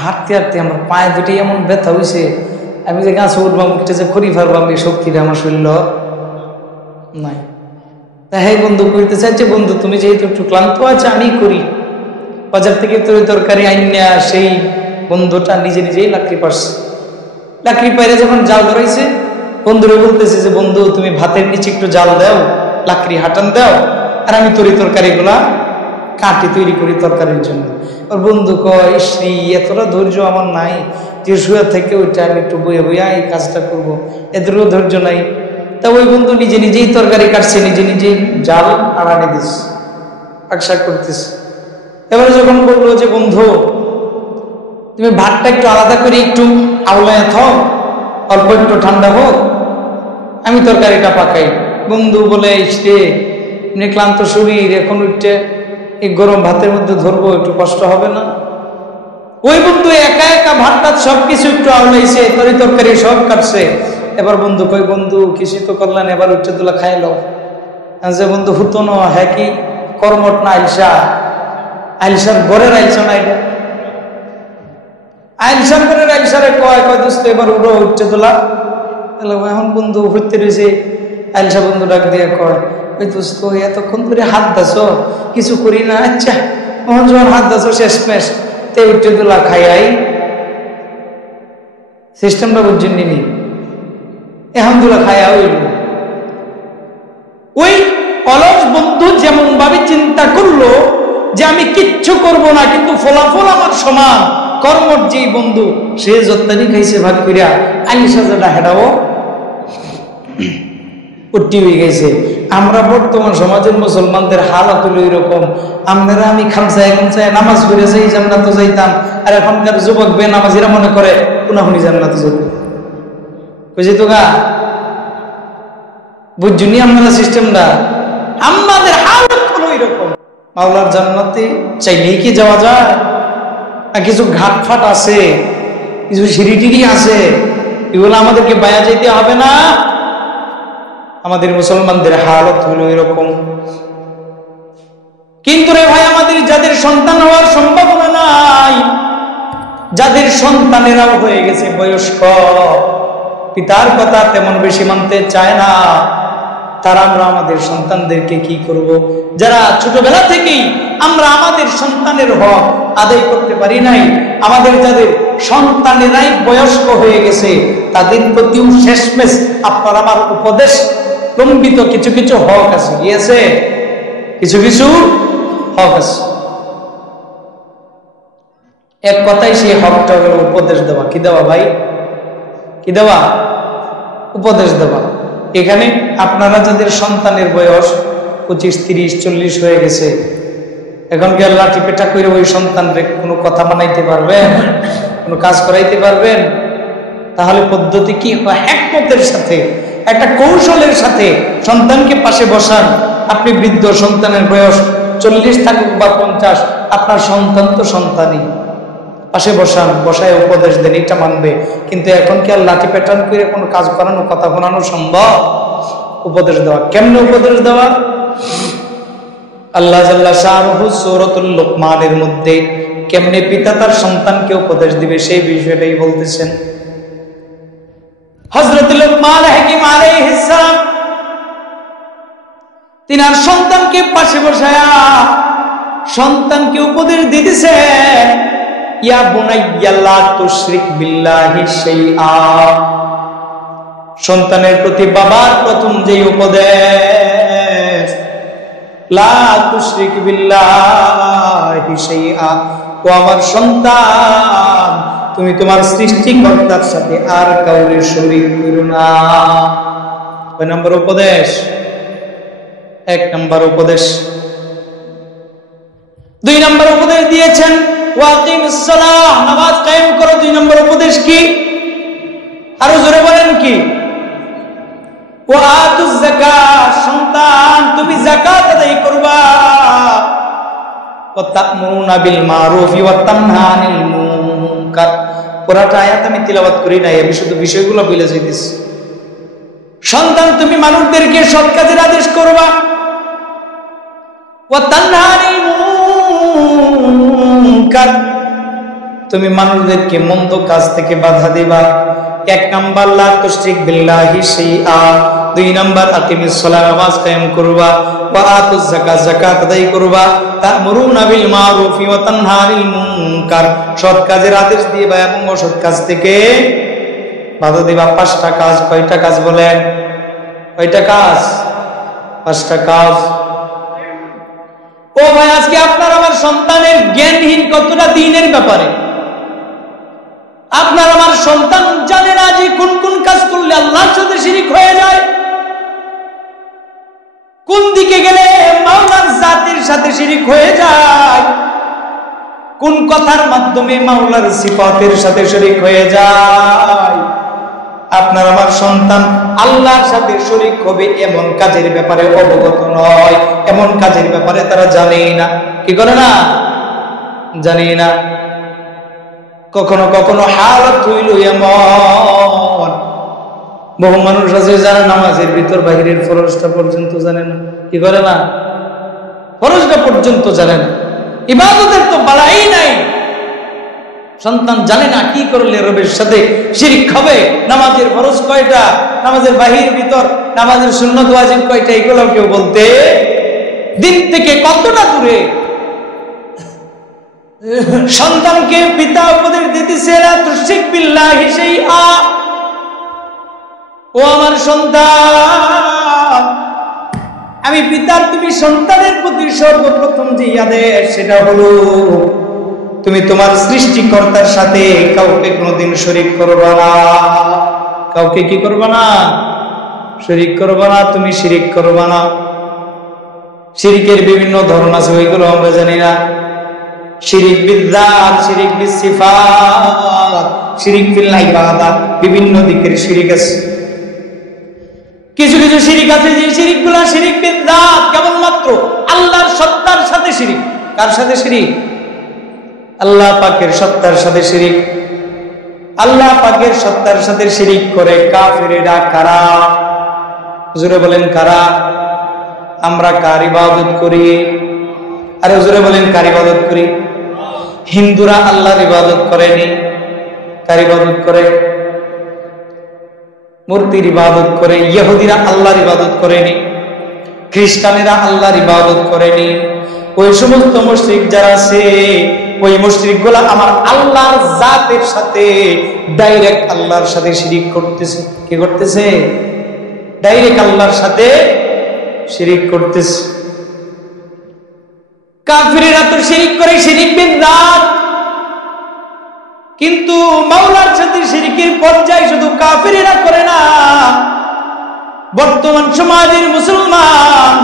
হাঁটতে হাঁটতে আমার পায়ে দুটি এমন ব্যথা হয়েছে, আমি যে গাছে উঠবাম উঠতে যে খড়ি ফারবাম এই শক্তিটা আমার শরীর নাই। তা হ্যাঁ বন্ধু কইতে চাইছে, বন্ধু তুমি যেহেতু একটু ক্লান্ত আছে আমি করি। বাজার থেকে তরি তরকারি আইনা সেই বন্ধুটা নিজে নিজেই লাকড়ি পারছে। লাকড়ি পাইরে যখন জাল ধরাইছে, বন্ধুরে বলতেছে যে বন্ধু তুমি ভাতের নিচে একটু জাল দাও, লাকড়ি হাঁটান দাও, আর আমি তরি তরকারি গুলা কাটি তৈরি করি তরকারির জন্য। আর বন্ধু কয় শ্রী এতটা ধৈর্য আমার নাই যে শুয়ে থেকে ওইটা আমি একটু বয়ে বইয়া এই কাজটা করবো, এদেরও ধৈর্য নাই। তা ওই বন্ধু নিজে নিজেই তরকারি কাটছে, নিজে নিজেই জাল আড়ানে দিস আকশা করতেছে। এবারে যখন বললো যে বন্ধু তুমি ভাতটা একটু আলাদা করে একটু আওলায় থাও, অল্প একটু ঠান্ডা হোক, আমি তরকারিটা পাকাই। বন্ধু বলে রে ক্লান্ত শরীর এখন উঠতে এই গরম ভাতের মধ্যে ধরবো, একটু কষ্ট হবে না? ওই বন্ধু একা একা ভাতটা সবকিছু একটু আওলাইছে, তরি তরকারি সব কাটছে। এবার বন্ধু কই বন্ধু কিছু তো করলেন, এবার উঠতে তোলা খাইলো। যে বন্ধু হুতো না, হ্যাঁ কি কর্মট না আইলসা, আইলসার ঘরের আইলসা না, এটা আইলসার ঘরের আইলসারে কয় কয় দোস্ত এবার উঠো উঠতে তোলা। এখন বন্ধু হইতে রয়েছে, আইলসা বন্ধু ডাক দিয়ে কয় ওই দোস্ত এতক্ষণ ধরে হাত দাসো কিছু করি না, আচ্ছা তখন যখন হাত দাসো শেষ মেশ তে উঠতে তোলা খাইয়াই সিস্টেমটা বুঝছেন নি, এখন তোলা খাইয়া হইল। ওই অলস বন্ধু যেমন ভাবে চিন্তা করলো যে আমি কিচ্ছু করব না কিন্তু ফলাফল আমার সমান, কর্মর যেই বন্ধু সে যত্তানি খাইছে ভাগ করিয়া আইসা যেটা হেঁটাবো উঠতি হয়ে গেছে। আমরা বর্তমান সমাজের মুসলমানদের হালাত হলো এরকম, আমরা আমি খামসায় খামসায় নামাজ পড়ে যাই জান্নাতে যাইতাম, আর এখনকার যুবক বেনামাজিরা মনে করে পুনাহুনি জান্নাতে যাবে। বুঝি তো গা বুঝুনি আমরা সিস্টেমটা, আমাদের হালাত হলো এরকম। মাওলার জান্নাতে চাইলেই কি যাওয়া যায়? কিছু ঘাটফাট আছে, কিছু সিঁড়িটিরি আছে, এগুলো আমাদেরকে বায়া যেতে হবে না। আমাদের মুসলমানদের হালত হলো এরকম। কিন্তু রে ভাই আমাদের যাদের সন্তান হওয়ার সম্ভাবনা নাই, যাদের সন্তানেরাও হয়ে গেছে বয়স্ক, পিতার কথা তেমন বেশি মানতে চায় না, তারা আমরা আমাদের সন্তানদেরকে কি করব? যারা ছোটবেলা থেকেই আমরা আমাদের সন্তানের হক আদায় করতে পারি নাই, আমাদের যাদের সন্তানেরাই বয়স্ক হয়ে গেছে তাদের প্রতিও শেষমেশ আপনার আমার উপদেশ লম্বিত কিছু কিছু হক আছে, গিয়েছে কিছু কিছু হক আছে। এক কথাই সেই হকটা হলো উপদেশ দেওয়া। কি দেওয়া ভাই? কি দেওয়া? উপদেশ দেওয়া। এখানে আপনারা যাদের সন্তানের বয়স 25, 30, 40 হয়ে গেছে, এখন কি আল্লাহ টিপেটা করে ওই সন্তানরে কোনো কথা বানাইতে পারবেন? কোনো কাজ করাইতে পারবেন? তাহলে পদ্ধতি কি? হিকমতের সাথে, একটা কৌশলের সাথে সন্তানকে পাশে বসান। আপনি বৃদ্ধ, সন্তানের বয়স 40 থাকুক বা 50, আপনার সন্তান তো সন্তানই, পাশে বসান, বসায় উপদেশ দেন, এটা মানবে। কিন্তু এখন কি আর লাঠি প্যাটার্ন করে কোনো কাজ করানো, কথা শোনানো সম্ভব? উপদেশ দেওয়া কেমনে? উপদেশ দেওয়া আল্লাহ জাল্লা শাআনুহু সূরাতুল লুকমানের মধ্যে কেমনে পিতা তার সন্তানকে উপদেশ দিবে সেই বিষয়টাই বলতেছেন। হযরত লুকমান হাকিম আলাইহিস সালাম তিনার সন্তানকে পাশে বসায়া সন্তানকে উপদেশ দিতেছে, ইয়া বুনাইয়া লা তুশরিক বিল্লাহি শাইআ। সন্তানের প্রতি বাবার প্রথম যে উপদেশ, লা তুশরিক বিল্লাহি শাইআ, ও আমার সন্তান তুমি তোমার সৃষ্টিকর্তার সাথে আর কাউকে শরীক করো না। কয় নম্বর উপদেশ? 1 নম্বর উপদেশ। 2 নম্বর উপদেশ দিয়েছেন ওয়াকিমুস সালাহ, নামাজ কায়েম করো। 2 নম্বর উপদেশ কি? আরো জোরে বলেন কি? ওয়া আতুজ যাকাত, সন্তান তুমি যাকাত আদায় করবা। ওয়া তা'মুরুনা বিল মারুফি ওয়া তানহা আনিল মুনকার। পুরাটা আয়াত আমি তিলাওয়াত করি নাই, আমি শুধু বিষয়গুলো বলে যাইতেছি। সন্তান তুমি মানুষদেরকে সৎ কাজের আদেশ করবা, ওয়া তানহা আনিল মুনকার, তুমি মানুষদেরকে মন্দ কাজ থেকে বাধা দিবা। এক নাম্বার লা তুশরিক বিল্লাহি শাইআ, দুই নাম্বার আকিমিস সালাত, নামাজ কায়েম করবা। ওয়া আতুজ যাকাত, যাকাত আদায় করবা। তা'মুরুনা বিল মারুফি ওয়া তানহা আনিল মুনকার, সৎ কাজের আদেশ দিবা এবং অসৎ কাজ থেকে বাধা দিবা। পাঁচটা কাজ। কয়টা কাজ বলেন? কয়টা কাজ? পাঁচটা কাজ। ও ভাই, আজকে আপনার আমার সন্তানের জ্ঞানহীন কতটা দ্বীনের ব্যাপারে। আপনার আমার সন্তান জানে না যে কোন কোন কাজ করলে আল্লাহর সাথে শিরিক হয়ে যায়, কোন দিকে গেলে মাওলার জাতের সাথে শিরিক হয়ে যায়, কোন কথার মাধ্যমে মাওলার সিফাতের সাথে শরীক হয়ে যায়। আপনার আমার সন্তান আল্লাহর সাথে শরীক হবে এমন কাজের ব্যাপারে অবগত নয়, এমন কাজের ব্যাপারে তারা জানে না। কি করে না? জানে না। কখনো কখনো হালত হইল এমন, বহু মানুষ আছে যারা নামাজের ভিতর বাহিরের ফরজটা পর্যন্ত জানে না। কি করে না? ফরজটা পর্যন্ত জানে না। ইবাদতের তো বাড়াই নাই, সন্তান জানে না কি করলে রবের সাথে শিরক হবে। নামাজের ফরজ কয়টা, নামাজের বাহির ভিতর, নামাজের সুন্নত ওয়াজিব কয়টা, এগুলো কেউ বলতে দিন থেকে কতটা দূরে। সন্তানকে পিতা উপদেশ দিতেছে লা তুশরিক বিল্লাহি শাইআ, ও আমার সন্তান, আমি পিতার তুমি সন্তানের প্রতি সর্বপ্রথম যে আদেশ সেটা হলো তুমি তোমার সৃষ্টিকর্তার সাথে কাউকে কোনোদিন শরীক করবা না। কাউকে কি করবা না? শরীক করবা না। তুমি শিরিক করবা না। শিরিকের বিভিন্ন ধরন আছে, ওইগুলো আমরা জানি না। শিরিক বিদ্যাত, শিরিক বিসিফাত, শিরিক ফিল ইবাদা, বিভিন্ন দিকের শিরিক আছে। কিছু কিছু শিরিক আছে যে শিরিকগুলো শিরিক বিদ্যাত, কেবলমাত্র আল্লাহর সত্তার সাথে শিরিক। কার সাথে শিরিক? আল্লাহ পাকের সত্তার সাথে শিরিক। আল্লাহ পাকের সত্তার সাথে শিরিক করে কাফেরেরা কারা? হুজুরে বলেন কারা? আমরা কার ইবাদত করি? আরে হুজুরে বলেন কার ইবাদত করি? হিন্দুরা আল্লাহর ইবাদত করেনি, কার ইবাদত করে? মূর্তির ইবাদত করে। ইহুদিরা আল্লাহর ইবাদত করেনি, খ্রিস্টানেরা আল্লাহর ইবাদত করেনি। ওই সমস্ত মুশরিক যারা আছে, ওই মুশরিক গুলা আমার আল্লাহর জাতের সাথে ডাইরেক্ট আল্লাহর সাথে শিরিক করতেছে। কি করতেছে? ডাইরেক্ট আল্লাহর সাথে শিরিক করতেছে। কাফিরেরা তো শিরিক করে শিরিক বিদ্যাত, কিন্তু মাওলার সাথে শিরিকের পর্যায় শুধু কাফিরেরা করে না। বর্তমান সমাজের মুসলমান,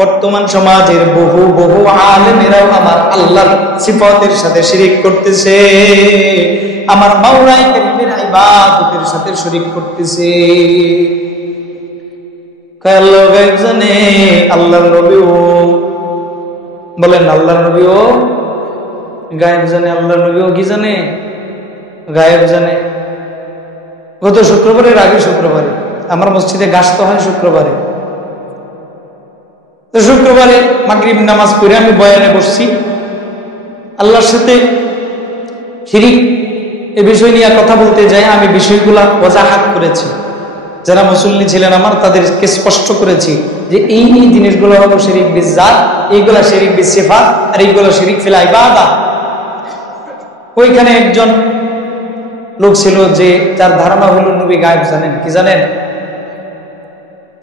বর্তমান সমাজের বহু বহু আলেমেরাও আমার আল্লাহর সিফাতের সাথে শিরিক করতেছে, আমার মাওলায়ে কারীমের ইবাদতের সাথে শিরিক করতেছে। আল্লাহ গায়েব জানে, আল্লাহর নবীও বলেন আল্লাহর নবীও গায়েব জানে। আল্লাহর নবীও কি জানে? গায়েব জানে। গত শুক্রবারের আগে শুক্রবারে আমার মসজিদে গাছতে হয় শুক্রবারে। তো শুক্রবারে মাগরিব নামাজ পড়ে আমি বয়ানে বসছি, আল্লাহর সাথে শিরিক এ বিষয় নিয়ে কথা বলতে যাই আমি বিষয়গুলা ওয়াজাহাত করেছি। যারা মুসল্লি ছিলেন আমার, তাদেরকে স্পষ্ট করেছি যে এই এই জিনিসগুলো হলো শিরিক বিজ্জাত, এইগুলা শিরিক বিসিফাত, আর এইগুলো শিরিক ফিল ইবাদা। ওইখানে একজন লোক ছিল যে যার ধারণা হলো নবী গায়েব জানেন। কি জানেন?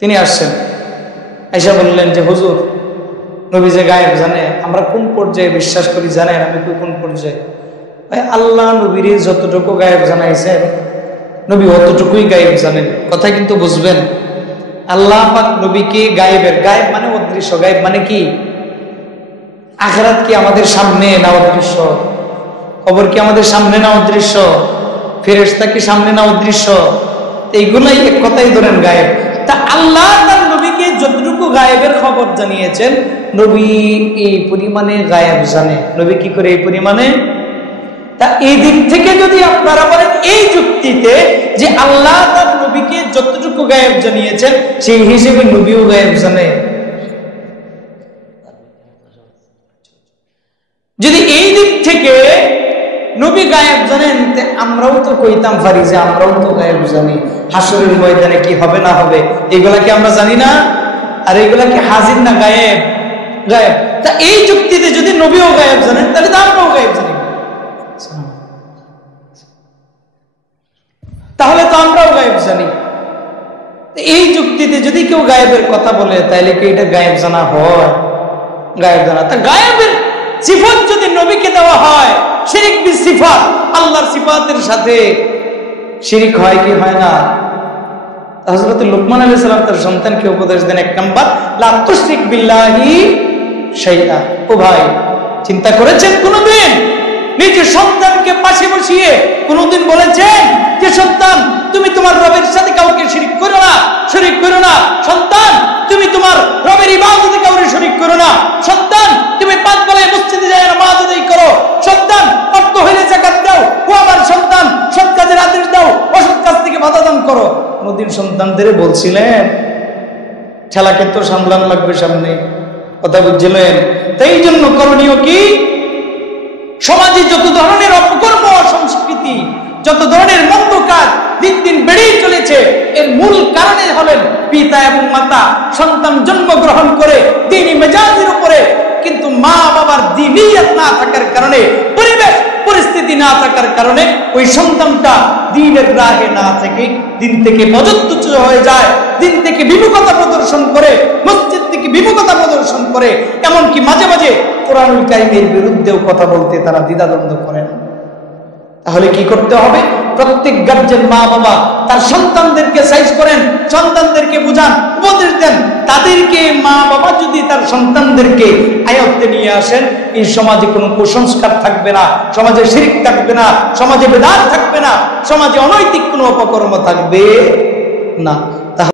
তিনি আসছেন, আয়েশা বললেন যে হুজুর, নবী যে গায়েব জানে, আমরা কোন পর্যায়ে বিশ্বাস করি জানেন? আমি কোন পর্যায়ে? আল্লাহ নবীর যতটুকু গায়েব জানাইছেন নবী অতটুকুই গায়েব জানেন। কথা কিন্তু বুঝবেন। আল্লাহ পাক নবীকে গায়েবের, গায়েব মানে অদৃশ্য, গায়েব মানে কি? আখিরাত কি আমাদের সামনে না অদৃশ্য? কবর কি আমাদের সামনে না অদৃশ্য? ফেরেশতা কি সামনে না অদৃশ্য? এইগুলাই এক কথাই ধরেন গায়েব। তা আল্লাহ তার নবীকে যতটুকু গায়েবের খবর জানিয়েছেন, নবী এই পরিমাণে গায়েব জানে। নবী কি করে এই পরিমাণে? তা এই দিক থেকে যদি আপনারা বলেন এই যুক্তিতে যে আল্লাহ তার নবীকে যতটুকু গায়েব জানিয়েছেন সেই হিসেবে নবীও গায়েব জানে, যদি এই দিক থেকে নবী গায়েব জানেন, আমরাও তো কইতাম পারি যে আমরাও তো গায়েব জানি। হাসরের ময়দানে কি হবে না হবে এগুলা কি আমরা জানি না? আর এগুলা কি হাজির না গায়েব? গায়েব। তা এই যুক্তিতে যদি নবীও গায়েব জানেন তাহলে তো আমরাও গায়েব জানি, তাহলে তো আমরাও গায়েব জানি। এই যুক্তিতে যদি কেউ গায়েবের কথা বলে তাহলে কি এটা গায়েব জানা হয়? গায়েব জানা। তা গায়েবের সিফাত যদি নবীকে দেওয়া হয়, শিরিক বিল সিফাত, আল্লাহর সিফাতের সাথে শিরিক হয় কি হয় না? হযরত লুকমান আলাইহিস সালাম তার সন্তানকে উপদেশ দেন, এক নাম্বার, লা তুশরিক বিল্লাহি শাইআ। ও ভাই, চিন্তা করেছেন কোনদিন নিজের সন্তানকে পাশে বসিয়ে কোনদিন বলেছেন যে সন্তান তুমি তোমার রবের সাথে কাউকে শিরিক করো না, শরীক করো না। সন্তান তুমি তোমার রবের ইবাদতে কাউকে শরীক করো না। সন্তান তুমি পাঁচ বেলায় মসজিদে যায় নামাজ আদায় করো। সন্তান অর্থ হইলে যাকাত দাও। ও আমার সন্তান, সৎ কাজের আদেশ দাও, অসৎ কাজ থেকে বাধা দান করো। কোনদিন সন্তানদের বলছিলেন? ঠেলাকে তো সামলান লাগবে সামনে, কথা বুঝছিলেন? তাই এই জন্য করণীয় কি? সমাজে যত ধরনের অপকর্ম, সংস্কৃতি, যত ধরনের মন্দ কাজ দিন দিন বেড়েই চলেছে, এর মূল কারণে হলেন পিতা এবং মাতা সন্তান জন্মগ্রহণ করে দ্বীনি মেজাজের উপরে, কিন্তু মা বাবার দ্বীনিয়ত না থাকার কারণে, পরিবেশ পরিস্থিতি না থাকার কারণে ওই সন্তানটা দ্বীনের রাহে না থেকে দিন থেকে পদচ্যুত হয়ে যায়, দিন থেকে বিমুখতা প্রদর্শন করে, মসজিদ থেকে বিমুখতা প্রদর্শন করে, এমনকি মাঝে মাঝে কোরআনুল কারীমের বিরুদ্ধেও কথা বলতে তারা দ্বিধাদ্বন্দ্ব করেন। তাহলে কি করতে হবে? প্রত্যেক গার্জিয়ান, মা বাবা তার সন্তানদেরকে সাইজ করেন, সন্তানদেরকে বুঝান, উপদেশ দেন। তাদেরকে মা বাবা যদি তার সন্তানদেরকে আয়ত্তে নিয়ে আসেন, এই সমাজে কোনো কুসংস্কার থাকবে না, সমাজে শিরক থাকবে না, সমাজে বেদাত থাকবে না, সমাজে অনৈতিক কোনো অপকর্ম থাকবে না।